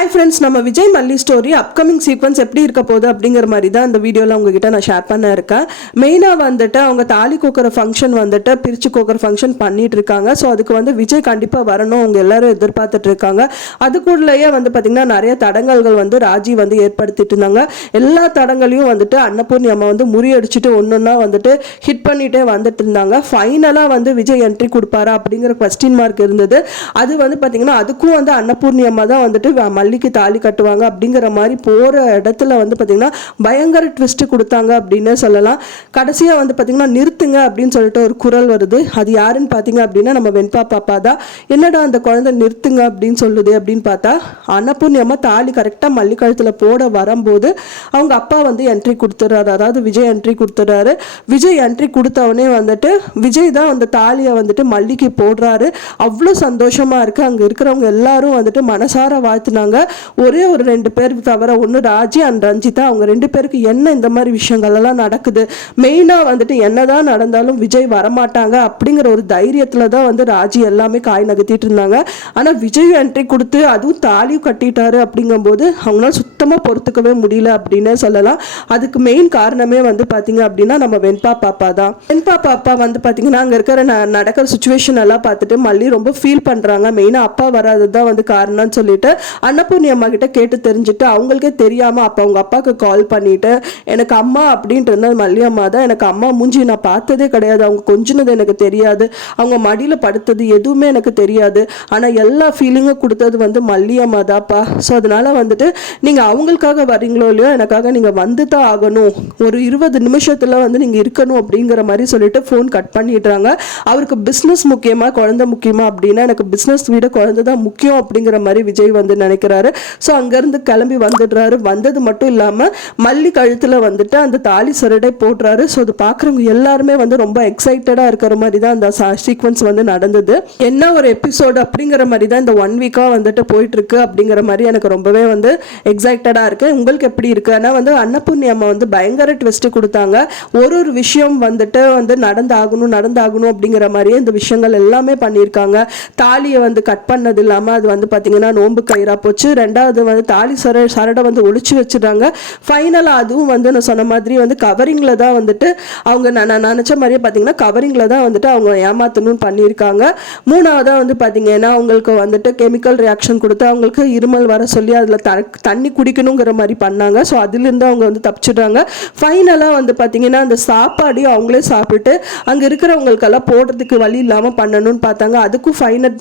Hi friends, நம்ம விஜய் மல்லி story upcoming sequence எப்படி இருக்க போகுது அப்படிங்கிற மாதிரி தான் இந்த வீடியோவில் உங்ககிட்ட நான் ஷேர் பண்ண இருக்கேன். மெயினாக வந்துட்டு அவங்க தாலி கோக்கிற ஃபங்க்ஷன் வந்துட்டு பிரித்து கோக்கிற ஃபங்க்ஷன் பண்ணிட்டு இருக்காங்க. ஸோ அதுக்கு வந்து விஜய் கண்டிப்பாக வரணும், அவங்க எல்லாரும் எதிர்பார்த்துட்டு இருக்காங்க. அதுக்குள்ளேயே வந்து பார்த்திங்கன்னா நிறைய தடங்கல்கள் வந்து ராஜி வந்து ஏற்படுத்திட்டு இருந்தாங்க. எல்லா தடங்களையும் வந்துட்டு அன்னபூர்ணி அம்மா வந்து முறியடிச்சுட்டு ஒன்றொன்னா வந்துட்டு ஹிட் பண்ணிகிட்டே வந்துட்டு இருந்தாங்க. ஃபைனலாக வந்து விஜய் என்ட்ரி கொடுப்பாரா அப்படிங்கிற கொஸ்டின் மார்க் இருந்தது. அது வந்து பார்த்திங்கன்னா அதுக்கும் வந்து அன்னபூர்ணி அம்மா தான் வந்துட்டு மல்லிக்கு தாலி கட்டுவாங்க அப்படிங்கிற மாதிரி போற இடத்துல வந்து பாத்தீங்கன்னா பயங்கர ட்விஸ்ட் கொடுத்தாங்க அப்படின்னு சொல்லலாம். கடைசியா வந்து பாத்தீங்கன்னா நிறுத்துங்க அப்படின்னு சொல்லிட்டு ஒரு குரல் வருது. அது யாருன்னு பாத்தீங்க அப்படின்னா நம்ம வெண்பா பாப்பா தான். என்னடா அந்த குழந்தை நிறுத்துங்க அப்படின்னு சொல்லுது அப்படின்னு பார்த்தா அன்னபூர்ணி அம்மா தாலி கரெக்டா மல்லி கழுத்துல போட வரும்போது அவங்க அப்பா வந்து என்ட்ரி கொடுத்துறாரு. அதாவது விஜய் என்ட்ரி கொடுத்துறாரு. விஜய் என்ட்ரி கொடுத்தவனே வந்துட்டு விஜய் தான் அந்த தாலியை வந்துட்டு மல்லிக்கு போடுறாரு. அவ்வளோ சந்தோஷமா இருக்கு. அங்க இருக்கிறவங்க எல்லாரும் வந்துட்டு மனசார வாழ்த்துனாங்க. ஒரே ஒரு 2 பேர் தவிர, ஒன்று ராஜி அண்ட் ரஞ்சிதா. அவங்க 2 பேருக்கு என்ன இந்த மாதிரி விஷயங்கள் எல்லாம் நடக்குது, மெயினா வந்துட்டு என்னதான் நடந்தாலும் விஜய் வரமாட்டாங்க அப்படிங்கிற ஒரு தைரியத்துல தான் வந்து ராஜி எல்லாமே காய் நகர்த்திட்டு இருந்தாங்க. ஆனா விஜய் என்ட்ரி கொடுத்து அதுவும் தாலியும் கட்டிட்டாரு அப்படிங்கும் போது அவங்களால சுத்தமா பொறுத்துக்கவே முடியல அப்படின்னு சொல்லலாம். அதுக்கு மெயின் காரணமே வந்து பாத்தீங்க அப்படின்னா நம்ம வெண்பா பாப்பா தான். வெண்பா பாப்பா வந்து பாத்தீங்கன்னா அங்க இருக்கிற நடக்கிற சுச்சுவேஷன் எல்லாம் பார்த்துட்டு மல்லி ரொம்ப ஃபீல் பண்றாங்க. மெயினா அப்பா வராததான் வந்து காரணம்னு சொல்லிட்டு அன்னபூர்ணி அம்மா கிட்ட கேட்டு தெரிஞ்சுட்டு அவங்களுக்கே தெரியாம அப்ப அவங்க அப்பாவுக்கு கால் பண்ணிட்டு எனக்கு அம்மா அப்படின்ட்டு இருந்தது மல்லி அம்மா தான். எனக்கு அம்மா மூஞ்சி நான் பார்த்ததே கிடையாது, அவங்க கொஞ்சினது எனக்கு தெரியாது, அவங்க மடியில படுத்தது எதுவுமே எனக்கு தெரியாது, ஆனா எல்லா ஃபீலிங்கும் கொடுத்தது வந்து மல்லி அம்மா தான்ப்பா. ஸோ அதனால வந்துட்டு நீங்க அவங்களுக்காக வரீங்களோ இல்லையோ எனக்காக நீங்க வந்து தான் ஆகணும், ஒரு 20 நிமிஷத்துல வந்து நீங்க இருக்கணும் அப்படிங்கிற மாதிரி சொல்லிட்டு ஃபோன் கட் பண்ணிடுறாங்க. அவருக்கு பிஸ்னஸ் முக்கியமா குழந்தை முக்கியமா அப்படின்னா எனக்கு பிஸ்னஸ் விட குழந்தை தான் முக்கியம் அப்படிங்கிற மாதிரி விஜய் வந்து நினைக்கிறாரு. ஸோ அங்கேருந்து கிளம்பி வந்துடுறாரு. வந்தது மட்டும் இல்லாமல் மல்லி கழுத்தில் வந்துட்டு அந்த தாலி சரடை போடுறாரு. ஸோ அது பார்க்குறவங்க எல்லாருமே வந்து ரொம்ப எக்ஸைட்டடாக இருக்கிற மாதிரி தான் அந்த சீக்வன்ஸ் வந்து நடந்தது. என்ன ஒரு எபிசோடு அப்படிங்கிற மாதிரி தான் இந்த 1 வீக்காக வந்துட்டு போயிட்டு இருக்கு அப்படிங்கிற மாதிரி எனக்கு ரொம்பவே வந்து எக்ஸைட்டடாக இருக்கு. உங்களுக்கு எப்படி இருக்கு? ஆனால் வந்து அன்னபூர்ணி அம்மா வந்து பயங்கர ட்விஸ்ட் கொடுத்தாங்க. ஒரு விஷயம் வந்துட்டு வந்து நடந்தாகணும் அப்படிங்கிற மாதிரியே இந்த விஷயங்கள் எல்லாமே பண்ணியிருக்காங்க. தாலியை வந்து கட் பண்ணது இல்லாமல் அது வந்து பார்த்தீங்கன்னா நோன்பு கயிறா போச்சு. ரெண்டாவது வந்து தாலி சரடை வந்து ஒழிச்சு வச்சிருக்காங்க. ஃபைனலாக அதுவும் வந்து நான் சொன்ன மாதிரி வந்து கவரிங்கில் தான் வந்துட்டு அவங்க நான் நினச்ச மாதிரியே பார்த்தீங்கன்னா கவரிங்கில் தான் வந்துட்டு அவங்க ஏமாத்தணும்னு பண்ணியிருக்காங்க. மூணாவதாக வந்து பார்த்தீங்கன்னா அவங்களுக்கு வந்துட்டு கெமிக்கல் ரியாக்ஷன் கொடுத்து அவங்களுக்கு இருமல் வர சொல்லி அதில் தண்ணி குடிக்கணுங்கிற மாதிரி பண்ணாங்க. ஸோ அதுலேருந்து அவங்க வந்து தப்பிச்சிடுறாங்க. ஃபைனலாக வந்து பார்த்தீங்கன்னா அந்த சாப்பாடையும் அவங்களே சாப்பிட்டு அங்கே இருக்கிறவங்களுக்கெல்லாம் போடுறதுக்கு வழி இல்லாமல் பண்ணணும்னு பார்த்தாங்க. அதுக்கும்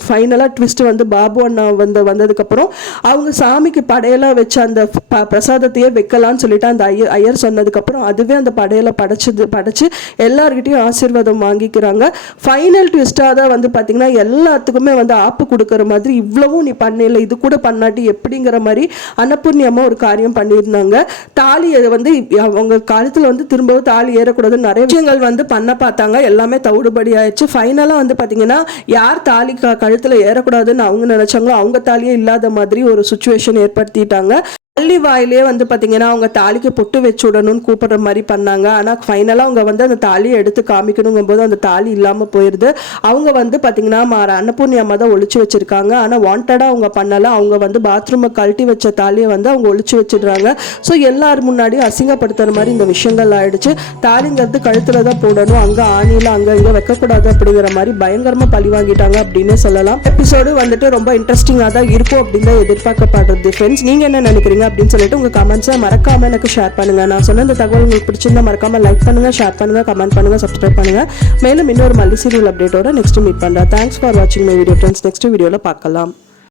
ஃபைனலாக ட்விஸ்ட் வந்து பாபு அண்ணா வந்ததுக்கப்புறம் அவங்க சாமிக்கு படையெல்லாம் வச்சு அந்த பிரசாதத்தையே வைக்கலாம்னு சொல்லிட்டு அந்த ஐயர் சொன்னதுக்கப்புறம் அதுவே அந்த படையலை படைச்சு எல்லார்கிட்டையும் ஆசீர்வாதம் வாங்கிக்கிறாங்க. ஃபைனல் ட்விஸ்டாக தான் வந்து பார்த்தீங்கன்னா எல்லாத்துக்குமே வந்து ஆப்பு கொடுக்குற மாதிரி இவ்வளவும் நீ பண்ணல, இது கூட பண்ணாட்டி எப்படிங்கிற மாதிரி அன்னபூர்ணி அம்மா ஒரு காரியம் பண்ணியிருந்தாங்க. தாலியை வந்து அவங்க காலத்தில் வந்து திரும்பவும் தாலி ஏறக்கூடாதுன்னு நிறைய விஷயங்கள் வந்து பண்ண பார்த்தாங்க. எல்லாமே தவிடுபடி ஆயிடுச்சு. ஃபைனலாக வந்து பார்த்தீங்கன்னா யார் தாலி கழுத்தில் ஏறக்கூடாதுன்னு அவங்க நினைச்சாங்களோ அவங்க தாலியே இல்லாத மாதிரி ஒரு சுச்சுவேஷன் ஏற்படுத்திட்டாங்க. பள்ளி வாயிலே வந்து பார்த்தீங்கன்னா அவங்க தாலிக்கு பொட்டு வச்சு விடணும்னு கூப்பிடுற மாதிரி பண்ணாங்க. ஆனால் ஃபைனலாக அவங்க வந்து அந்த தாலியை எடுத்து காமிக்கணுங்கும் போது அந்த தாலி இல்லாமல் போயிடுது. அவங்க வந்து பார்த்தீங்கன்னா அன்னபூர்ணி அம்மா தான் ஒழிச்சு வச்சிருக்காங்க. ஆனால் வாண்டடாக அவங்க பண்ணலை. அவங்க வந்து பாத்ரூமை கழட்டி வச்ச தாலியை வந்து அவங்க ஒழிச்சு வச்சிடுறாங்க. ஸோ எல்லாரும் முன்னாடியும் அசிங்கப்படுத்துற மாதிரி இந்த விஷயங்கள் ஆயிடுச்சு. தாலிங்கிறது கழுத்தில் தான் போடணும், அங்கே ஆணியில் அங்கே இங்கே வைக்கக்கூடாது அப்படிங்கிற மாதிரி பயங்கரமாக பழி வாங்கிட்டாங்க அப்படின்னு சொல்லலாம். எபிசோடு வந்துட்டு ரொம்ப இன்ட்ரெஸ்டிங்காக தான் இருக்கும் அப்படின்னு தான் எதிர்பார்க்கப்படுறது. ஃப்ரெண்ட்ஸ், நீங்கள் என்ன நினைக்கிறீங்க அப்படின்னு சொல்லிட்டு உங்க கமெண்ட்ஸை மறக்காம எனக்கு ஷேர் பண்ணுங்க. நான் சொன்ன இந்த தகவல் உங்களுக்கு பிடிச்சிருந்தா மறக்காம லைக் பண்ணுங்க, ஷேர் பண்ணுங்க, கமெண்ட் பண்ணுங்க, சப்ஸ்கிரைப் பண்ணுங்க. மேலும் இன்னொரு மல்லி சீரியல் அப்டேட்டோட நெக்ஸ்ட் மீட் பண்றேன். தேங்க்ஸ் ஃபார் வாட்சிங் மை வீடியோ ஃப்ரெண்ட்ஸ். நெக்ஸ்ட் வீடியோல பார்க்கலாம்.